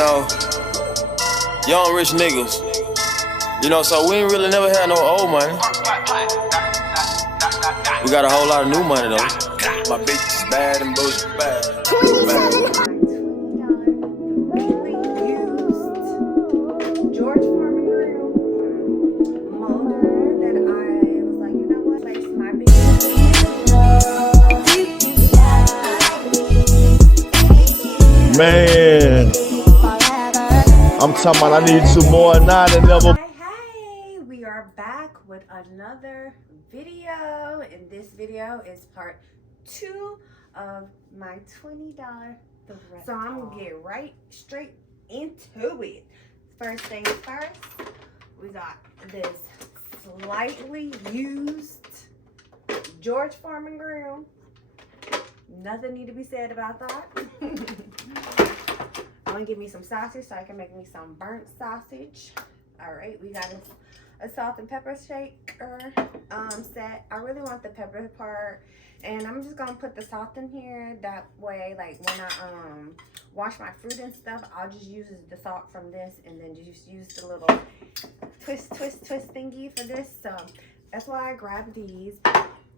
know, young rich niggas. You know, so we ain't really never had no old money. We got a whole lot of new money though. My bitch is bad and bullshit bad. Man, I'm talking about I need some more now than never. Hey, we are back with another video, and this video is part 2 of my $20 thrift. So I'm gonna get right straight into it. First things first, we got this slightly used George Farm and Grill. Nothing need to be said about that. I'm gonna give me some sausage so I can make me some burnt sausage. All right, we got a salt and pepper shaker set. I really want the pepper part, and I'm just gonna put the salt in here. That way, like when I wash my fruit and stuff, I'll just use the salt from this, and then just use the little twist thingy for this. So that's why I grabbed these.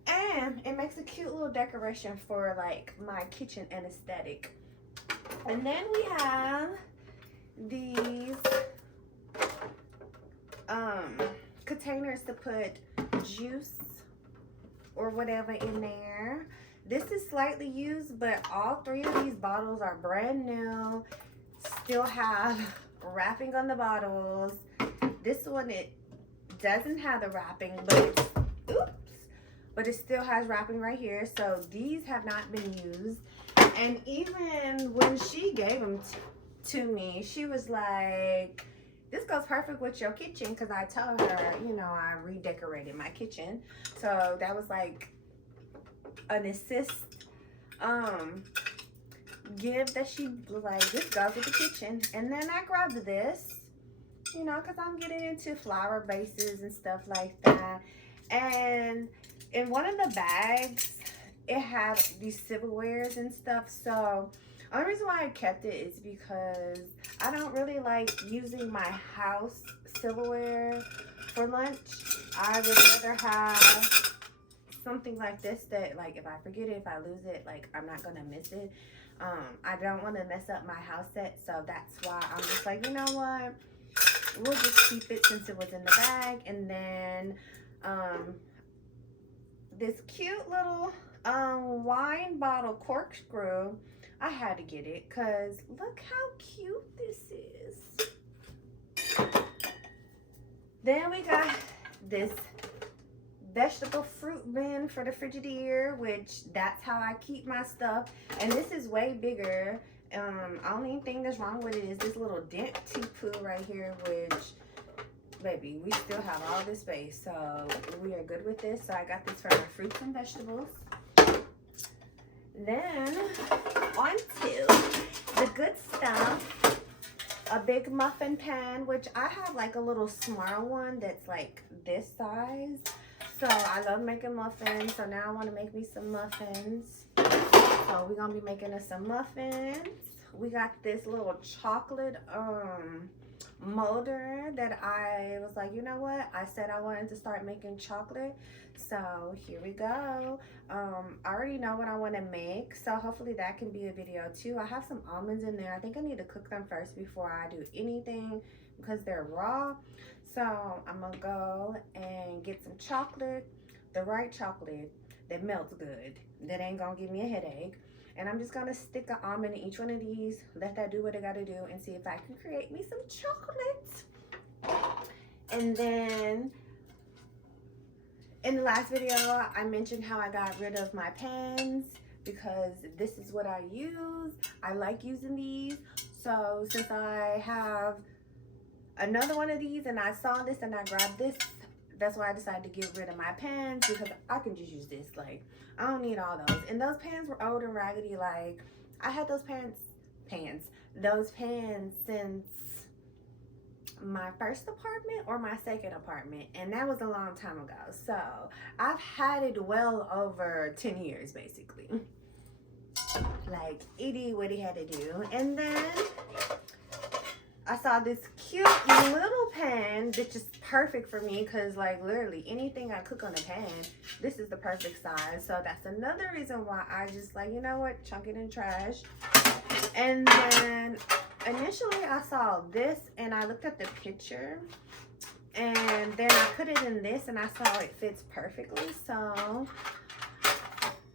And it makes a cute little decoration for like my kitchen and aesthetic. And then we have these containers to put juice or whatever in there. This is slightly used, but all 3 of these bottles are brand new. Still have wrapping on the bottles. This one, it doesn't have the wrapping, but it's, but it still has wrapping right here. So these have not been used. And even when she gave them to me, she was like, this goes perfect with your kitchen, because I told her, you know, I redecorated my kitchen. So that was like an assist give that she was like, this goes with the kitchen. And then I grabbed this, you know, because I'm getting into flower bases and stuff like that. And in one of the bags, it had these silverwares and stuff. So the only reason why I kept it is because I don't really like using my house silverware for lunch. I would rather have something like this that, like, if I forget it, if I lose it, like, I'm not gonna miss it. I don't want to mess up my house set, so that's why I'm just like, you know what, we'll just keep it since it was in the bag. And then this cute little wine bottle corkscrew, I had to get it because look how cute this is. Then we got this vegetable fruit bin for the Frigidaire, which that's how I keep my stuff. And this is way bigger. Only thing that's wrong with it is this little dent teapot right here, which, baby, we still have all this space, so we are good with this. So I got this for my fruits and vegetables. Then on to the good stuff, a big muffin pan, which I have like a little small one that's like this size. So I love making muffins, so now I want to make me some muffins. So we're gonna be making us some muffins. We got this little chocolate molder that I was like, you know what, I said I wanted to start making chocolate, so here we go. I already know what I want to make, so hopefully that can be a video too. I have some almonds in there. I think I need to cook them first before I do anything because they're raw. So I'm gonna go and get some chocolate, the right chocolate that melts good, that ain't gonna give me a headache. And I'm just gonna stick an almond in each one of these, let that do what it gotta do, and see if I can create me some chocolate. And then in the last video, I mentioned how I got rid of my pans because this is what I use. I like using these. So since I have another one of these and I saw this and I grabbed this, that's why I decided to get rid of my pans, because I can just use this. Like, I don't need all those. And those pans were old and raggedy. Like, I had those pans since my first apartment or my second apartment, and that was a long time ago. So I've had it well over 10 years basically. Like, it did what it had to do. And then saw this cute little pan that's just perfect for me because, like, literally anything I cook on a pan, this is the perfect size. So that's another reason why I just like, you know what, chunk it in trash. And then initially I saw this and I looked at the picture and then I put it in this and I saw it fits perfectly. So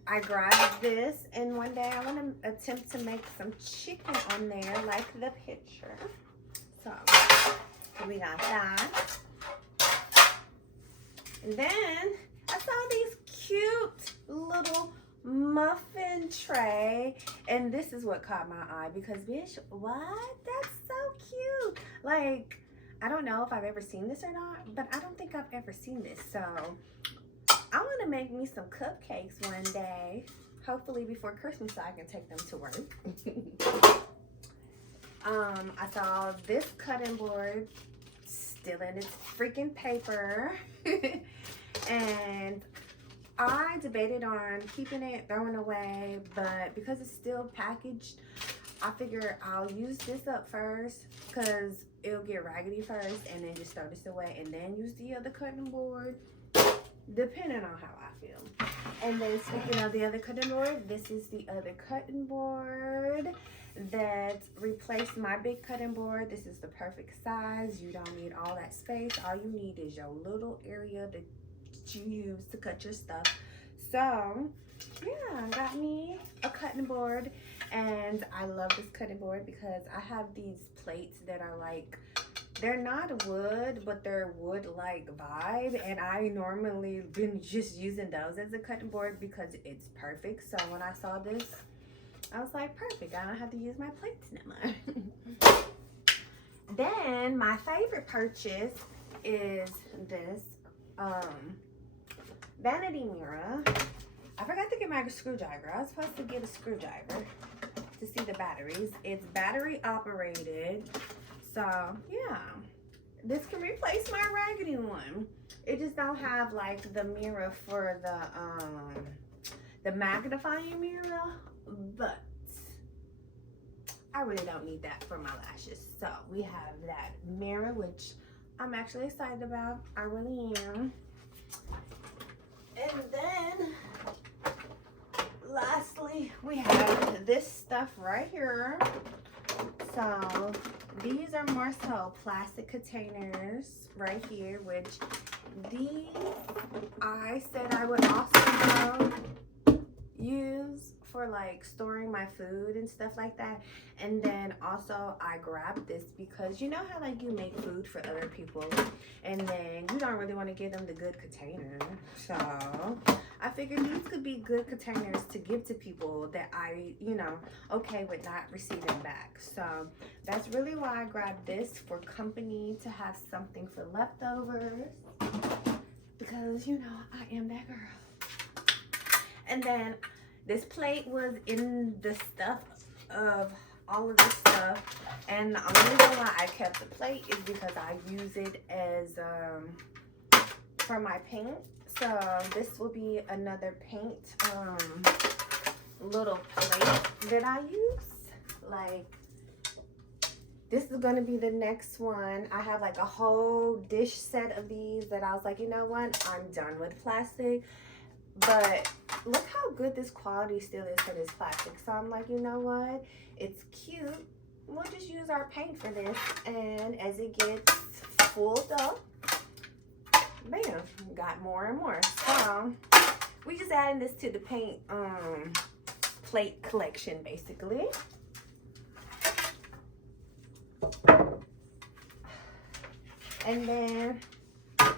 I grabbed this, and one day I want to attempt to make some chicken on there like the picture. So we got that. And then I saw these cute little muffin tray, and this is what caught my eye because, bitch, what? That's so cute. Like, I don't know if I've ever seen this or not, but I don't think I've ever seen this. So I want to make me some cupcakes one day, hopefully before Christmas, so I can take them to work. I saw this cutting board still in its freaking paper. And I debated on keeping it, throwing away, but because it's still packaged, I figure I'll use this up first because it'll get raggedy first, and then just throw this away and then use the other cutting board, depending on how I feel. And then speaking of the other cutting board, this is the other cutting board that replaced my big cutting board. This is the perfect size. You don't need all that space. All you need is your little area that you use to cut your stuff. So yeah, I got me a cutting board, and I love this cutting board because I have these plates that are like, they're not wood, but they're wood-like vibe, and I normally been just using those as a cutting board because it's perfect. So when I saw this, I was like, perfect, I don't have to use my plates no more. Then my favorite purchase is this vanity mirror. I forgot to get my screwdriver. I was supposed to get a screwdriver to see the batteries. It's battery operated. So yeah, this can replace my raggedy one. It just don't have like the mirror for the magnifying mirror, but I really don't need that for my lashes. So we have that mirror, which I'm actually excited about. I really am. And then lastly, we have this stuff right here. So these are more so plastic containers right here, which these I said I would also use for like storing my food and stuff like that. And then also I grabbed this because you know how like you make food for other people and then you don't really want to give them the good container. So I figured these could be good containers to give to people that I, you know, okay with not receiving back. So that's really why I grabbed this, for company, to have something for leftovers, because you know I am that girl. And then this plate was in the stuff of all of this stuff, and the only reason why I kept the plate is because I use it as for my paint. So this will be another paint little plate that I use. Like, this is going to be the next one. I have like a whole dish set of these that I was like, you know what, I'm done with plastic. But look how good this quality still is for this plastic. So I'm like, you know what, it's cute, we'll just use our paint for this, and as it gets full up, bam, got more and more. So we just adding this to the paint plate collection basically. And then I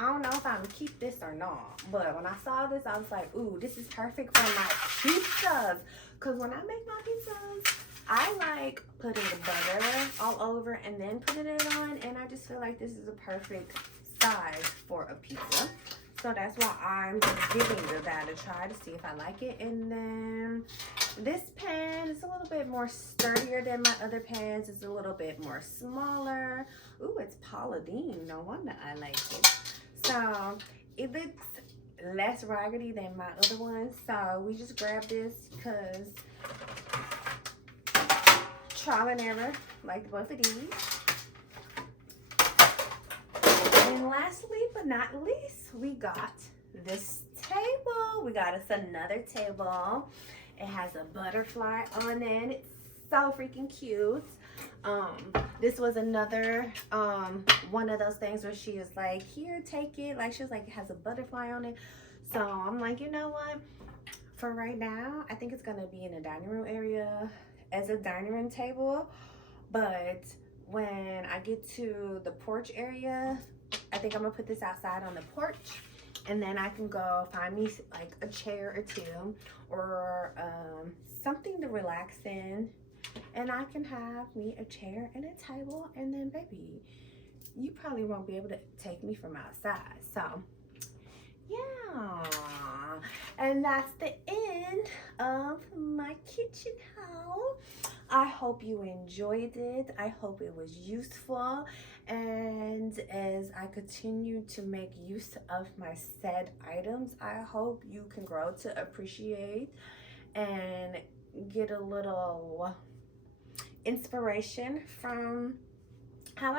don't know if I'm gonna keep this or not, but when I saw this, I was like, ooh, this is perfect for my pizzas. Because when I make my pizzas, I like putting the butter all over and then putting it on, and I just feel like this is a perfect size for a pizza. So that's why I'm giving that a try to see if I like it. And then this pan is a little bit more sturdier than my other pans. It's a little bit more smaller. Ooh, it's Pauladine. No wonder I like it. So it looks less raggedy than my other ones. So we just grabbed this because trial and error, like both of these. And lastly but not least, we got this table. We got us another table. It has a butterfly on it. It's so freaking cute. This was another one of those things where she was like, here, take it. Like, she was like, it has a butterfly on it. So I'm like, you know what? For right now, I think it's gonna be in the dining room area as a dining room table. But when I get to the porch area, I think I'm gonna put this outside on the porch, and then I can go find me like a chair or two, or something to relax in, and I can have me a chair and a table, and then baby, you probably won't be able to take me from outside. So yeah, and that's the end of my kitchen haul. I hope you enjoyed it. I hope it was useful, and as I continue to make use of my said items, I hope you can grow to appreciate and get a little inspiration from how I